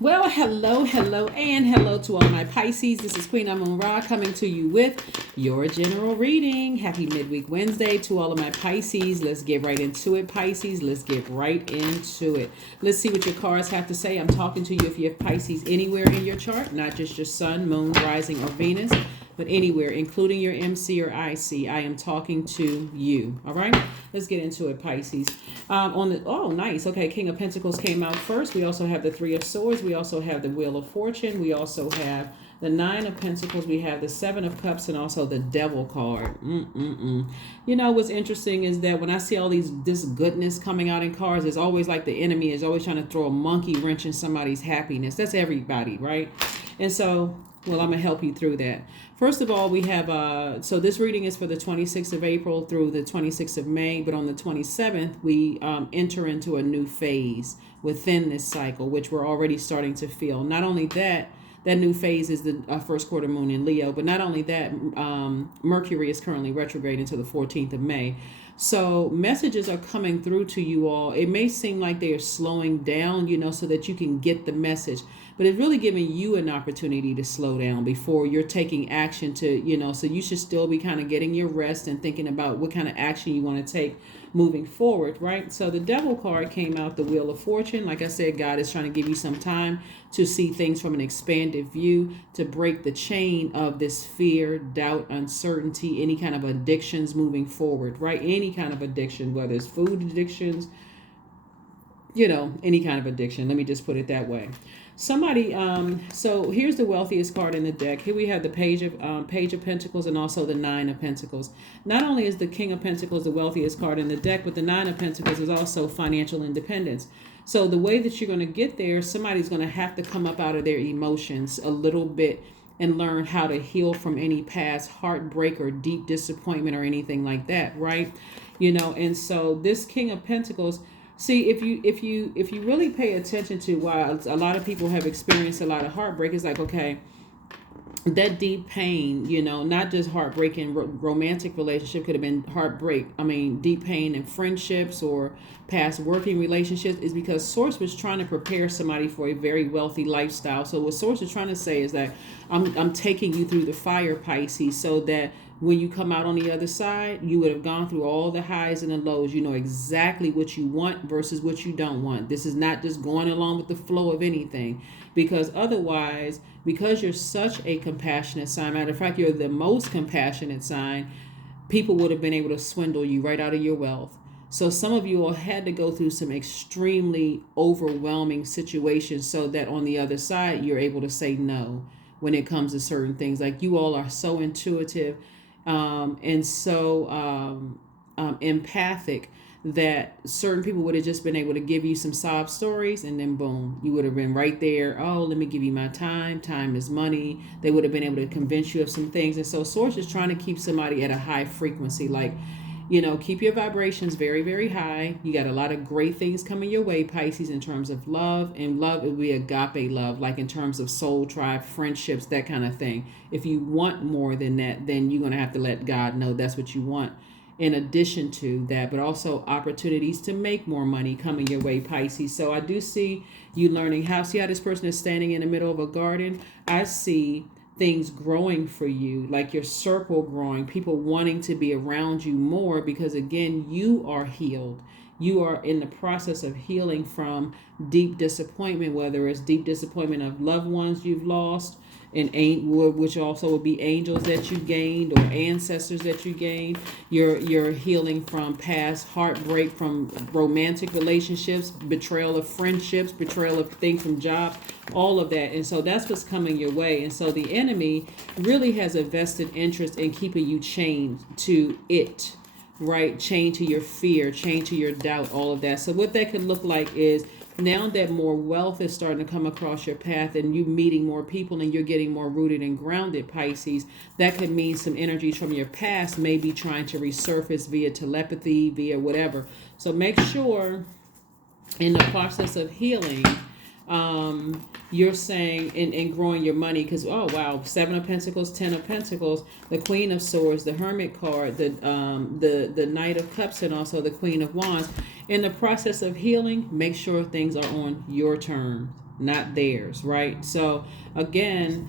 Well, and hello to all my Pisces. This is Queen Amun Ra coming to you with your general reading. Happy midweek Wednesday to all of my Pisces. Let's get right into it, Pisces. Let's get right into it. Let's see what your cards have to say. I'm talking to you if you have Pisces anywhere in your chart, not just your sun, moon, rising, or Venus, but anywhere, including your MC or IC. I am talking to you. All right, let's get into it, Pisces. Nice. Okay, King of Pentacles came out first. We also have the Three of Swords. We also have the Wheel of Fortune. We also have the Nine of Pentacles. We have the Seven of Cups and also the Devil card. You know what's interesting is that when I see all this goodness coming out in cards, it's always like the enemy is always trying to throw a monkey wrench in somebody's happiness. That's everybody, right? And so, well, I'm going to help you through that. First of all, we have, so this reading is for the 26th of April through the 26th of May. But on the 27th, we enter into a new phase within this cycle, which we're already starting to feel. Not only that, that new phase is the first quarter moon in Leo. But not only that, Mercury is currently retrograde until the 14th of May. So messages are coming through to you all. It may seem like they are slowing down, so that you can get the message. But it's really giving you an opportunity to slow down before you're taking action to, so you should still be kind of getting your rest and thinking about what kind of action you want to take moving forward, right? So the Devil card came out, the Wheel of Fortune. Like I said, God is trying to give you some time to see things from an expanded view, to break the chain of this fear, doubt, uncertainty, any kind of addictions moving forward, right? Any kind of addiction, whether it's food addictions, any kind of addiction. Let me just put it that way. So here's the wealthiest card in the deck. Here we have the Page of Pentacles and also the Nine of Pentacles. Not only is the King of Pentacles the wealthiest card in the deck, but the Nine of Pentacles is also financial independence. So the way that you're going to get there, somebody's going to have to come up out of their emotions a little bit and learn how to heal from any past heartbreak or deep disappointment or anything like that, right? And so this King of Pentacles, see, if you really pay attention to why a lot of people have experienced a lot of heartbreak, it's like, okay, that deep pain, not just heartbreak in romantic relationship, could have been heartbreak. I mean, deep pain in friendships or past working relationships, is because Source was trying to prepare somebody for a very wealthy lifestyle. So what Source is trying to say is that I'm taking you through the fire, Pisces, so that when you come out on the other side, you would have gone through all the highs and the lows. You know exactly what you want versus what you don't want. This is not just going along with the flow of anything, because otherwise, because you're such a compassionate sign, matter of fact, you're the most compassionate sign, people would have been able to swindle you right out of your wealth. So some of you all had to go through some extremely overwhelming situations so that on the other side, you're able to say no when it comes to certain things. Like, you all are so intuitive and so empathic that certain people would have just been able to give you some sob stories, and then boom, you would have been right there. Oh, let me give you my time. Time is money. They would have been able to convince you of some things. And so Source is trying to keep somebody at a high frequency, like, keep your vibrations very, very high. You got a lot of great things coming your way, Pisces, in terms of love. And love, it would be agape love, like in terms of soul tribe, friendships, that kind of thing. If you want more than that, then you're going to have to let God know that's what you want. In addition to that, but also opportunities to make more money coming your way, Pisces. So I do see you learning see how this person is standing in the middle of a garden. I see things growing for you, like your circle growing, people wanting to be around you more, because again, you are healed. You are in the process of healing from deep disappointment, whether it's deep disappointment of loved ones you've lost, and which also would be angels that you gained or ancestors that you gained. You're healing from past heartbreak, from romantic relationships, betrayal of friendships, betrayal of things from jobs, all of that. And so that's what's coming your way. And so the enemy really has a vested interest in keeping you chained to it, right? Chained to your fear, chained to your doubt, all of that. So what that could look like is, now that more wealth is starting to come across your path and you meeting more people and you're getting more rooted and grounded, Pisces, that could mean some energies from your past may be trying to resurface via telepathy, via whatever. So make sure in the process of healing, you're saying in growing your money, because Seven of Pentacles, Ten of Pentacles, the Queen of Swords, the Hermit card, the Knight of Cups, and also the Queen of Wands. In the process of healing, make sure things are on your terms. not theirs, right? So again,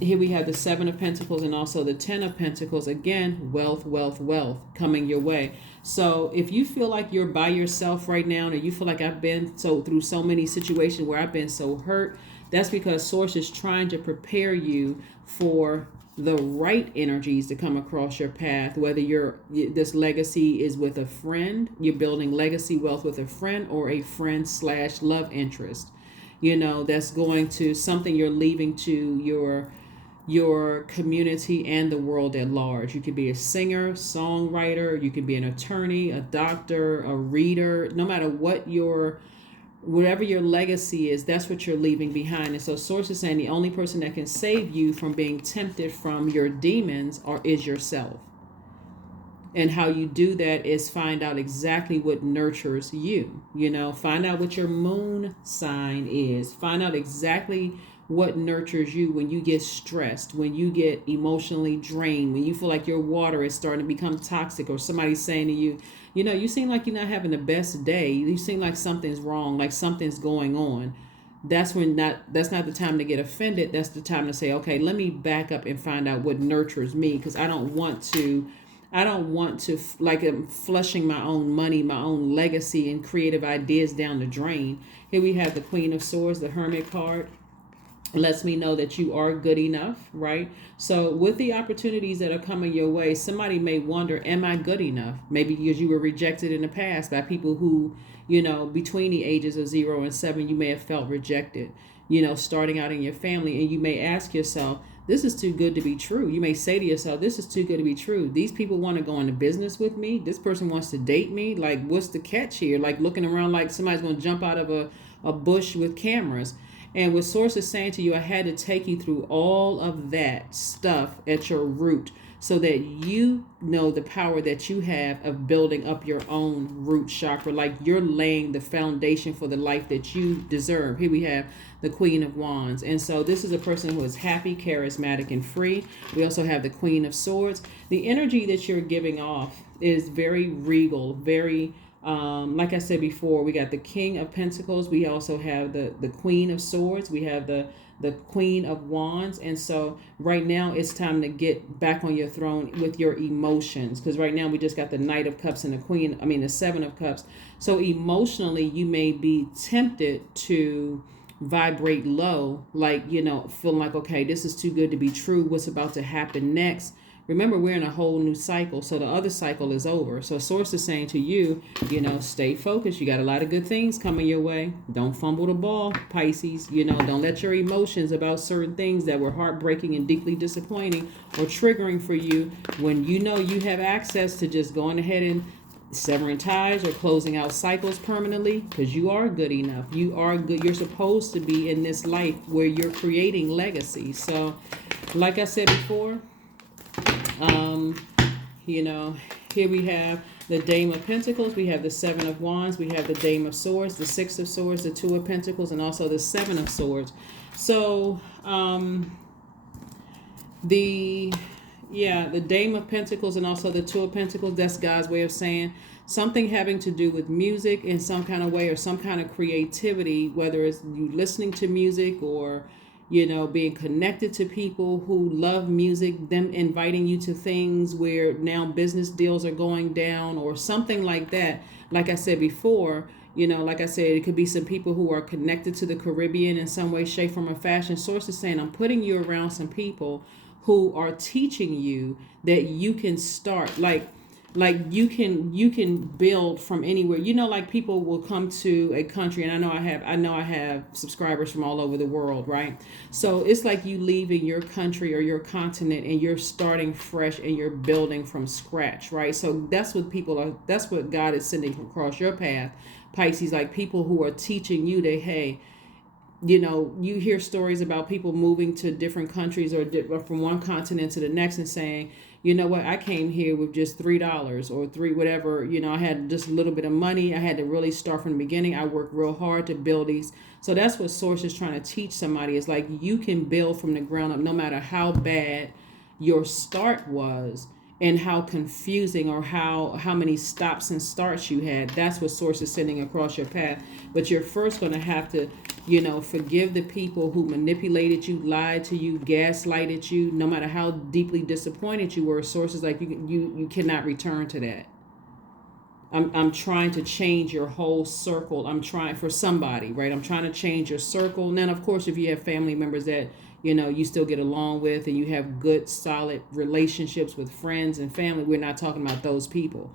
here we have the Seven of Pentacles and also the Ten of Pentacles. Again, wealth, wealth, wealth coming your way. So if you feel like you're by yourself right now, and you feel like I've been through so many situations where I've been so hurt, that's because Source is trying to prepare you for the right energies to come across your path. Whether this legacy is with a friend, you're building legacy wealth with a friend, or a friend / love interest. That's going to something you're leaving to your community and the world at large. You could be a singer, songwriter, you could be an attorney, a doctor, a reader. No matter whatever your legacy is, that's what you're leaving behind. And so Source is saying the only person that can save you from being tempted from your demons is yourself. And how you do that is find out exactly what nurtures you. Find out what your moon sign is. Find out exactly what nurtures you when you get stressed, when you get emotionally drained, when you feel like your water is starting to become toxic, or somebody's saying to you, you seem like you're not having the best day. You seem like something's wrong, like something's going on. That's not the time to get offended. That's the time to say, okay, let me back up and find out what nurtures me, because I don't want to like I'm flushing my own money, my own legacy and creative ideas down the drain. Here we have the Queen of Swords, the Hermit card. Lets me know that you are good enough, right? So with the opportunities that are coming your way, somebody may wonder, am I good enough? Maybe because you were rejected in the past by people who, between the ages of 0 and 7, you may have felt rejected, starting out in your family. And you may ask yourself, this is too good to be true. You may say to yourself, this is too good to be true. These people want to go into business with me. This person wants to date me. Like, what's the catch here? Like looking around like somebody's going to jump out of a bush with cameras. And what Source is saying to you, I had to take you through all of that stuff at your root so that you know the power that you have of building up your own root chakra. Like you're laying the foundation for the life that you deserve. Here we have the Queen of Wands. And so this is a person who is happy, charismatic, and free. We also have the Queen of Swords. The energy that you're giving off is very regal, very like I said before, we got the King of Pentacles. We also have the Queen of Swords. We have the Queen of Wands. And so right now it's time to get back on your throne with your emotions, because right now we just got the Knight of Cups and the Seven of Cups. So emotionally you may be tempted to vibrate low, like, feeling like, okay, this is too good to be true. What's about to happen next? Remember, we're in a whole new cycle, so the other cycle is over. So Source is saying to you, stay focused. You got a lot of good things coming your way. Don't fumble the ball, Pisces. Don't let your emotions about certain things that were heartbreaking and deeply disappointing or triggering for you, when you have access to just going ahead and severing ties or closing out cycles permanently, because you are good enough. You are good. You're supposed to be in this life where you're creating legacy. So like I said before, here we have the Dame of Pentacles, we have the Seven of Wands, we have the Dame of Swords, the Six of Swords, the Two of Pentacles, and also the Seven of Swords. So the Dame of Pentacles and also the Two of Pentacles, that's God's way of saying something having to do with music in some kind of way, or some kind of creativity, whether it's you listening to music or being connected to people who love music, them inviting you to things where now business deals are going down or something like that. Like I said before, like I said, it could be some people who are connected to the Caribbean in some way, shape, form, or fashion. Source is saying, I'm putting you around some people who are teaching you that you can start, like you can build from anywhere. Like people will come to a country, and I know I have subscribers from all over the world, right? So it's like you leaving your country or your continent and you're starting fresh and you're building from scratch, right? So that's what God is sending across your path, Pisces, like people who are teaching you that, hey, you hear stories about people moving to different countries or from one continent to the next and saying, you know what, I came here with just $3 or three, whatever, I had just a little bit of money. I had to really start from the beginning. I worked real hard to build these. So that's what Source is trying to teach somebody, is like you can build from the ground up no matter how bad your start was. and how confusing or how many stops and starts you had. That's what source is sending across your path. But you're first going to have to, forgive the people who manipulated you, lied to you, gaslighted you. No matter how deeply disappointed you were, sources like you cannot return to that. I'm trying to change your whole circle. I'm trying for somebody, right? I'm trying to change your circle. And then, of course, if you have family members that, you still get along with and you have good, solid relationships with friends and family, we're not talking about those people.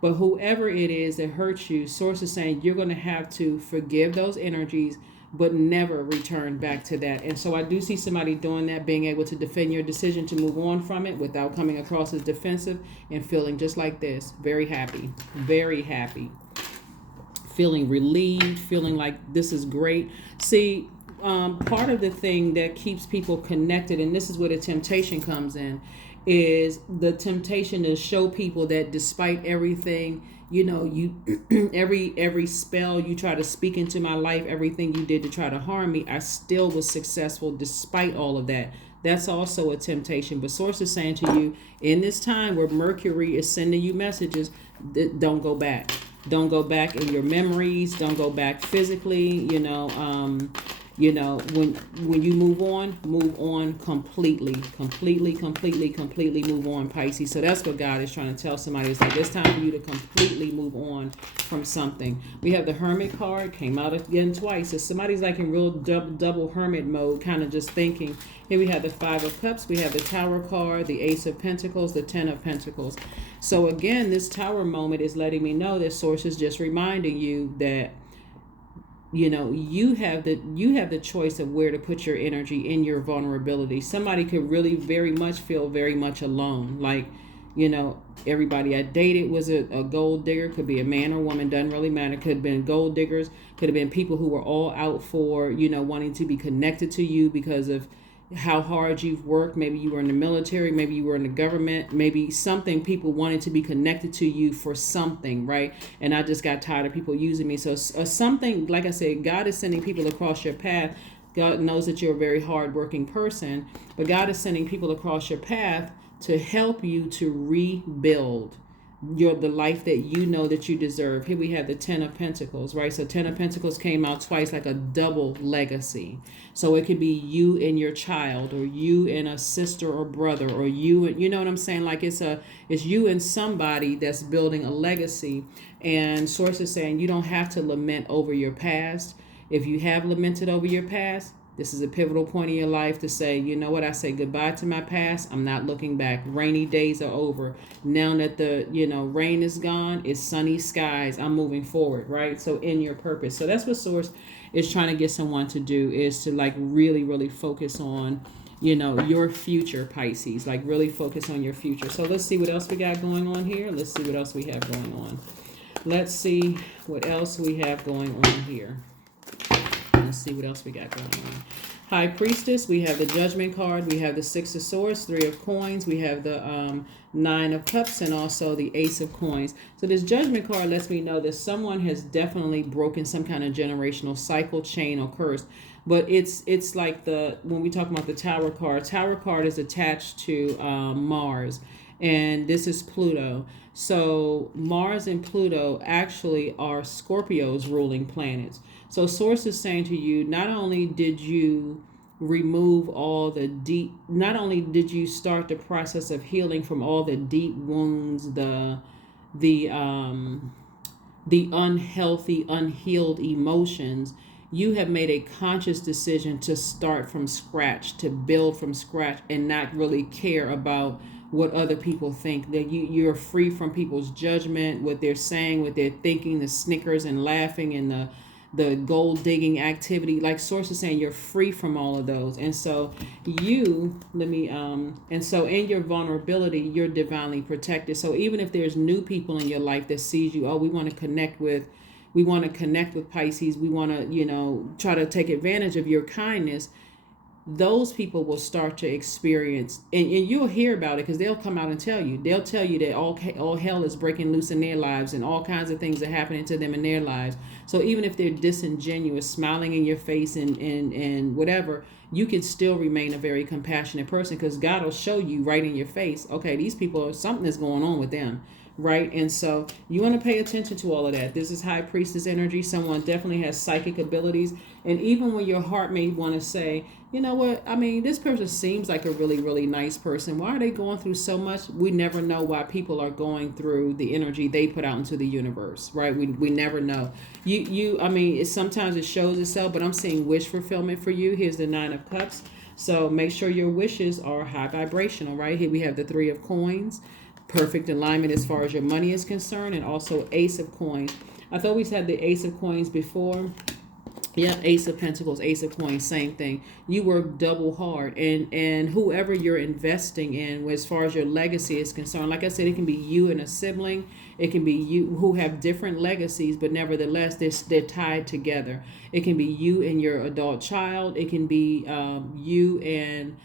But whoever it is that hurts you, source is saying you're going to have to forgive those energies, but never return back to that. And so I do see somebody doing that, being able to defend your decision to move on from it without coming across as defensive and feeling just like this. Very happy, feeling relieved, feeling like this is great. See, part of the thing that keeps people connected, and this is where the temptation comes in, is the temptation to show people that despite everything, you every spell you try to speak into my life, everything you did to try to harm me, I still was successful despite all of that. That's also a temptation. But source is saying to you, in this time where Mercury is sending you messages, don't go back. Don't go back in your memories. Don't go back physically. When you move on completely move on, Pisces. So that's what God is trying to tell somebody. It's like it's time for you to completely move on from something. We have the Hermit card, came out again twice. So somebody's like in real double hermit mode, kind of just thinking. Here we have the Five of Cups, we have the Tower card, the Ace of Pentacles, the Ten of Pentacles. So again, this Tower moment is letting me know that source is just reminding you that you have the choice of where to put your energy in your vulnerability. Somebody could really very much feel very much alone. Like, everybody I dated was a gold digger. Could be a man or woman, doesn't really matter. Could have been gold diggers. Could have been people who were all out for, wanting to be connected to you because of how hard you've worked. Maybe you were in the military, maybe you were in the government, maybe something, people wanted to be connected to you for something, right? And I just got tired of people using me. So something, like I said, God is sending people across your path. God knows that you're a very hardworking person, but God is sending people across your path to help you to rebuild the life that you know that you deserve. Here we have the Ten of Pentacles, right? So Ten of Pentacles came out twice, like a double legacy. So it could be you and your child, or you and a sister or brother, or you know what I'm saying? Like it's you and somebody that's building a legacy. And source is saying you don't have to lament over your past. If you have lamented over your past, this is a pivotal point in your life to say, you know what, I say goodbye to my past. I'm not looking back. Rainy days are over. Now that the, rain is gone, it's sunny skies. I'm moving forward, right? So in your purpose. So that's what source is trying to get someone to do, is to like really, really focus on, your future, Pisces. Like really focus on your future. So let's see what else we got going on here. Let's see what else we have going on. Let's see what else we have going on here. Let's see what else we got going on. High Priestess, we have the Judgment card, we have the Six of Swords, Three of Coins, we have the Nine of Cups, and also the Ace of Coins. So this Judgment card lets me know that someone has definitely broken some kind of generational cycle, chain, or curse. But it's like when we talk about the Tower card is attached to Mars, and this is Pluto. So Mars and Pluto actually are Scorpio's ruling planets. So source is saying to you, not only did you remove not only did you start the process of healing from all the deep wounds, the unhealthy, unhealed emotions, you have made a conscious decision to start from scratch, to build from scratch, and not really care about what other people think. That you're free from people's judgment, what they're saying, what they're thinking, the snickers and laughing and the gold digging activity. Like source is saying you're free from all of those. And so and so in your vulnerability, you're divinely protected. So even if there's new people in your life that sees you, we want to connect with Pisces, we want to, try to take advantage of your kindness, those people will start to experience, and you'll hear about it because they'll come out and tell you. They'll tell you that all hell is breaking loose in their lives and all kinds of things are happening to them in their lives. So even if they're disingenuous, smiling in your face and whatever, you can still remain a very compassionate person because God will show you right in your face, okay, these people, something is going on with them. Right. And so you want to pay attention to all of that. This is high priestess energy. Someone definitely has psychic abilities. And even when your heart may want to say, you know what, I mean, this person seems like a really, really nice person. Why are they going through so much? We never know why people are going through the energy they put out into the universe. Right. We never know. I mean, sometimes it shows itself, but I'm seeing wish fulfillment for you. Here's the 9 of Cups. So make sure your wishes are high vibrational. Right here we have the 3 of Coins. Perfect alignment as far as your money is concerned, and also Ace of Coins. I thought we had the Ace of Coins before. Yeah, Ace of Pentacles, Ace of Coins, same thing. You work double hard, and whoever you're investing in, as far as your legacy is concerned, like I said, it can be you and a sibling. It can be you who have different legacies, but nevertheless, they're tied together. It can be you and your adult child. It can be you and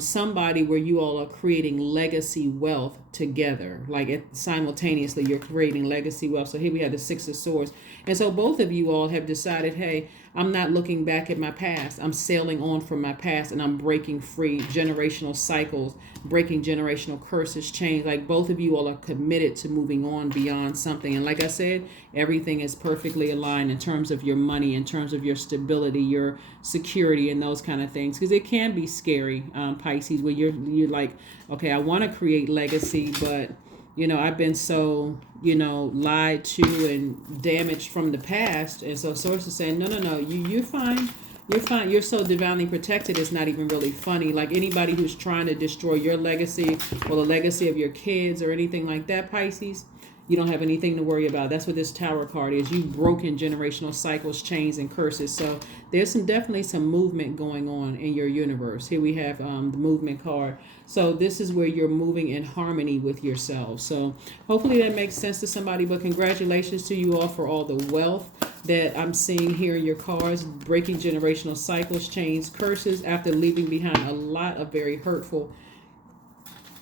somebody where you all are creating legacy wealth together, like simultaneously you're creating legacy wealth. So here we have the 6 of Swords, and so both of you all have decided, hey, I'm not looking back at my past. I'm sailing on from my past, and I'm breaking free generational cycles, breaking generational curses, chains. Like both of you all are committed to moving on beyond something. And like I said, everything is perfectly aligned in terms of your money, in terms of your stability, your security, and those kind of things. Because it can be scary, Pisces, where you're like, okay, I want to create legacy, but I've been so, lied to and damaged from the past. And so Source is saying, no, you're fine. You're fine. You're so divinely protected. It's not even really funny. Like anybody who's trying to destroy your legacy or the legacy of your kids or anything like that, Pisces, you don't have anything to worry about. That's what this Tower card is. You've broken generational cycles, chains, and curses. So there's definitely some movement going on in your universe. Here we have the movement card. So this is where you're moving in harmony with yourself. So hopefully that makes sense to somebody. But congratulations to you all for all the wealth that I'm seeing here in your cards. Breaking generational cycles, chains, curses, after leaving behind a lot of very hurtful,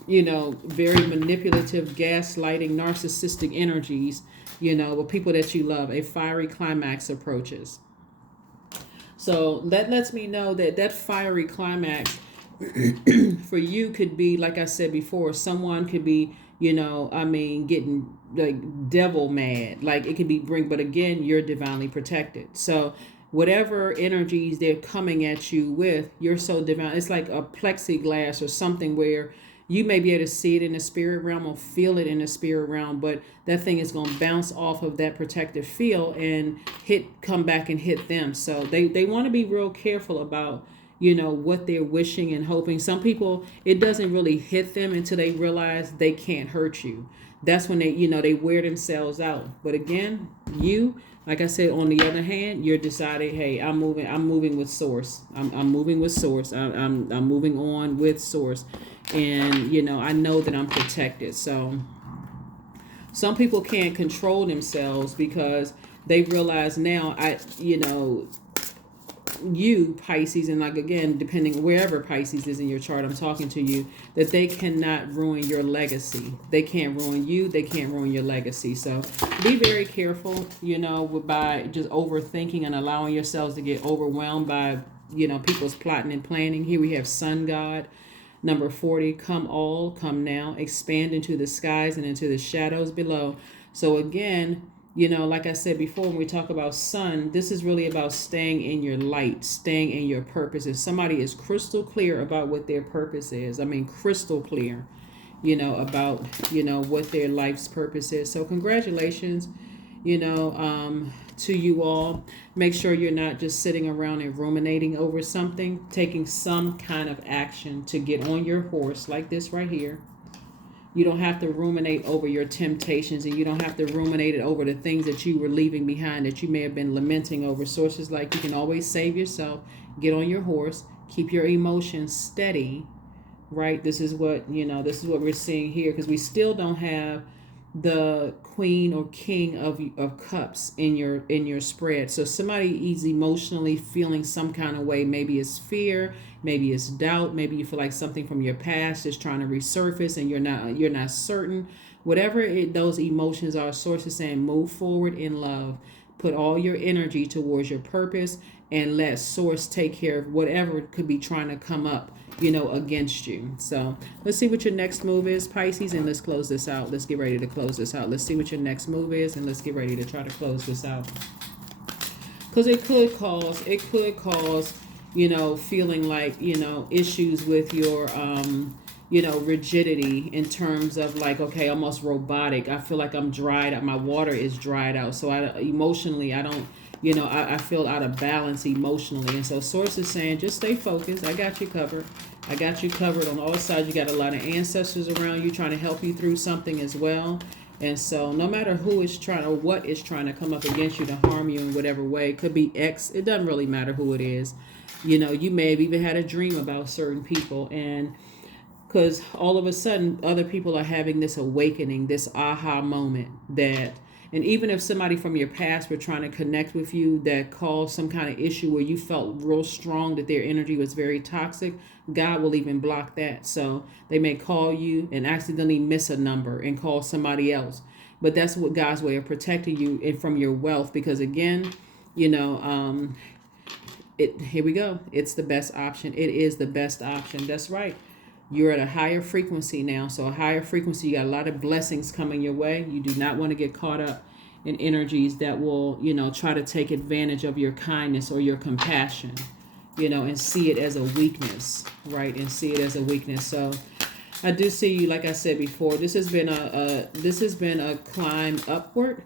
very manipulative, gaslighting, narcissistic energies, with people that you love. A fiery climax approaches. So that lets me know that fiery climax for you could be, like I said before, someone could be, getting like devil mad. Like it could be but again, you're divinely protected. So whatever energies they're coming at you with, you're so divine. It's like a plexiglass or something where you may be able to see it in the spirit realm or feel it in the spirit realm, but that thing is going to bounce off of that protective field and come back and hit them. So they want to be real careful about, what they're wishing and hoping. Some people, it doesn't really hit them until they realize they can't hurt you. That's when they wear themselves out. But again, like I said, on the other hand, you're deciding, hey, I'm moving with Source. I'm moving with Source. I'm moving on with Source. And, I know that I'm protected. So some people can't control themselves because they realize now, you, Pisces, and like, again, depending wherever Pisces is in your chart, I'm talking to you, that they cannot ruin your legacy. They can't ruin you. They can't ruin your legacy. So be very careful, by just overthinking and allowing yourselves to get overwhelmed by, people's plotting and planning. Here we have Sun God. Number 40, come all, come now, expand into the skies and into the shadows below. So again, like I said before, when we talk about sun, this is really about staying in your light, staying in your purpose. If somebody is crystal clear about what their purpose is, crystal clear, about, what their life's purpose is. So congratulations, to you all. Make sure you're not just sitting around and ruminating over something, taking some kind of action to get on your horse like this right here. You don't have to ruminate over your temptations, and you don't have to ruminate it over the things that you were leaving behind that you may have been lamenting over. Sources like, you can always save yourself, get on your horse, keep your emotions steady, right? This is what we're seeing here, because we still don't have the queen or king of cups in your spread. So somebody is emotionally feeling some kind of way. Maybe it's fear, maybe it's doubt, maybe you feel like something from your past is trying to resurface and you're not certain. Whatever those emotions are, source is saying move forward in love. Put all your energy towards your purpose and let source take care of whatever could be trying to come up, against you. So let's see what your next move is, Pisces, and let's close this out. Let's get ready to close this out. Let's see what your next move is, and let's get ready to try to close this out. Because it could cause, feeling like, issues with your, rigidity in terms of like, okay, almost robotic. I feel like I'm dried out. My water is dried out. So emotionally, I don't, I feel out of balance emotionally. And so source is saying, just stay focused. I got you covered. I got you covered on all sides. You got a lot of ancestors around you trying to help you through something as well. And so no matter who is trying or what is trying to come up against you to harm you in whatever way, it could be X. It doesn't really matter who it is. You may have even had a dream about certain people, and because all of a sudden other people are having this awakening, this aha moment that, and even if somebody from your past were trying to connect with you that caused some kind of issue where you felt real strong that their energy was very toxic, God will even block that. So they may call you and accidentally miss a number and call somebody else. But that's what God's way of protecting you and from your wealth, because again, here we go. It's the best option. It is the best option. That's right. You're at a higher frequency now. So a higher frequency, you got a lot of blessings coming your way. You do not want to get caught up in energies that will, try to take advantage of your kindness or your compassion, and see it as a weakness, right? And see it as a weakness. So I do see you, like I said before, this has been a climb upward.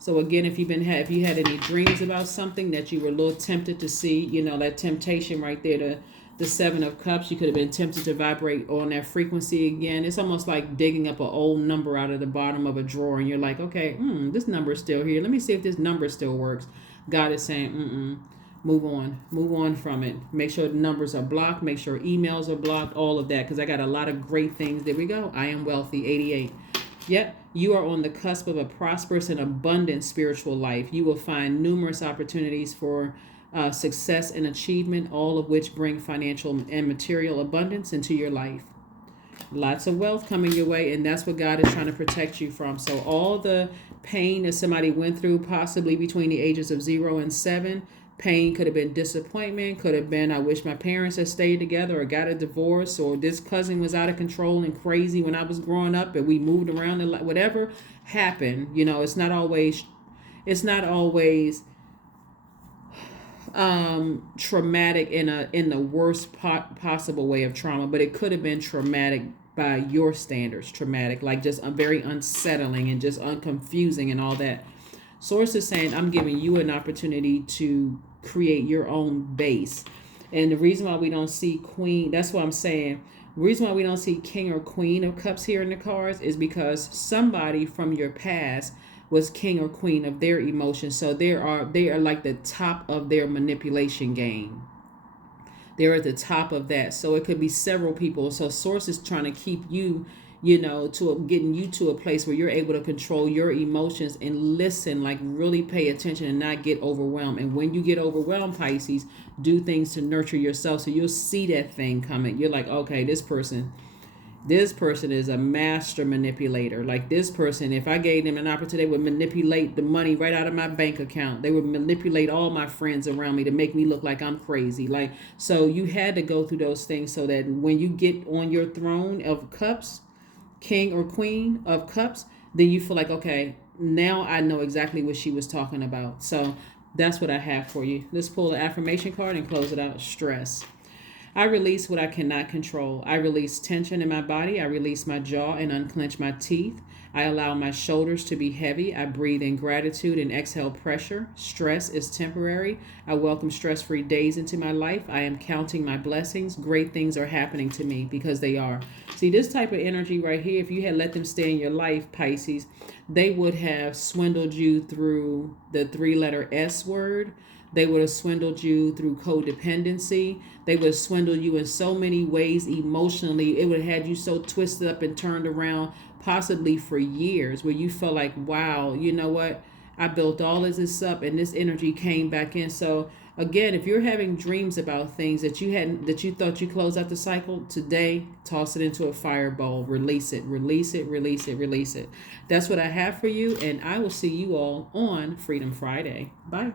So again, if you had any dreams about something that you were a little tempted to see, that temptation right there, the Seven of Cups, you could have been tempted to vibrate on that frequency again. It's almost like digging up an old number out of the bottom of a drawer, and you're like, okay, this number is still here. Let me see if this number still works. God is saying, move on from it. Make sure the numbers are blocked. Make sure emails are blocked, all of that, because I got a lot of great things. There we go. I am wealthy, 88. Yep, you are on the cusp of a prosperous and abundant spiritual life. You will find numerous opportunities for success and achievement, all of which bring financial and material abundance into your life. Lots of wealth coming your way, and that's what God is trying to protect you from. So all the pain that somebody went through, possibly between the ages of 0 and 7, pain could have been disappointment, could have been I wish my parents had stayed together or got a divorce, or this cousin was out of control and crazy when I was growing up and we moved around, and whatever happened, it's not always traumatic in the worst possible way of trauma, but it could have been traumatic by your standards, traumatic, like just very unsettling and just unconfusing and all that. Source is saying, I'm giving you an opportunity to create your own base. And the reason why we don't see queen, that's what I'm saying. The reason why we don't see king or queen of cups here in the cards is because somebody from your past was king or queen of their emotions. So they are like the top of their manipulation game. They're at the top of that. So it could be several people. So source is trying to keep you, to getting you to a place where you're able to control your emotions and listen, like really pay attention and not get overwhelmed. And when you get overwhelmed, Pisces, do things to nurture yourself. So you'll see that thing coming. You're like, okay, this person is a master manipulator. Like this person, if I gave them an opportunity, they would manipulate the money right out of my bank account. They would manipulate all my friends around me to make me look like I'm crazy. Like, so you had to go through those things so that when you get on your throne of cups, king or queen of cups, then you feel like, okay, now I know exactly what she was talking about. So that's what I have for you. Let's pull the affirmation card and close it out. Stress. I release what I cannot control. I release tension in my body. I release my jaw and unclench my teeth. I allow my shoulders to be heavy. I breathe in gratitude and exhale pressure. Stress is temporary. I welcome stress-free days into my life. I am counting my blessings. Great things are happening to me because they are. See, this type of energy right here, if you had let them stay in your life, Pisces, they would have swindled you through the 3-letter S word. They would have swindled you through codependency. They would have swindled you in so many ways emotionally. It would have had you so twisted up and turned around, possibly for years, where you felt like, wow, you know what? I built all of this up and this energy came back in. So again, if you're having dreams about things that you hadn't, that you thought you closed out the cycle, today, toss it into a fireball, release it, release it, release it, release it. That's what I have for you. And I will see you all on Freedom Friday. Bye.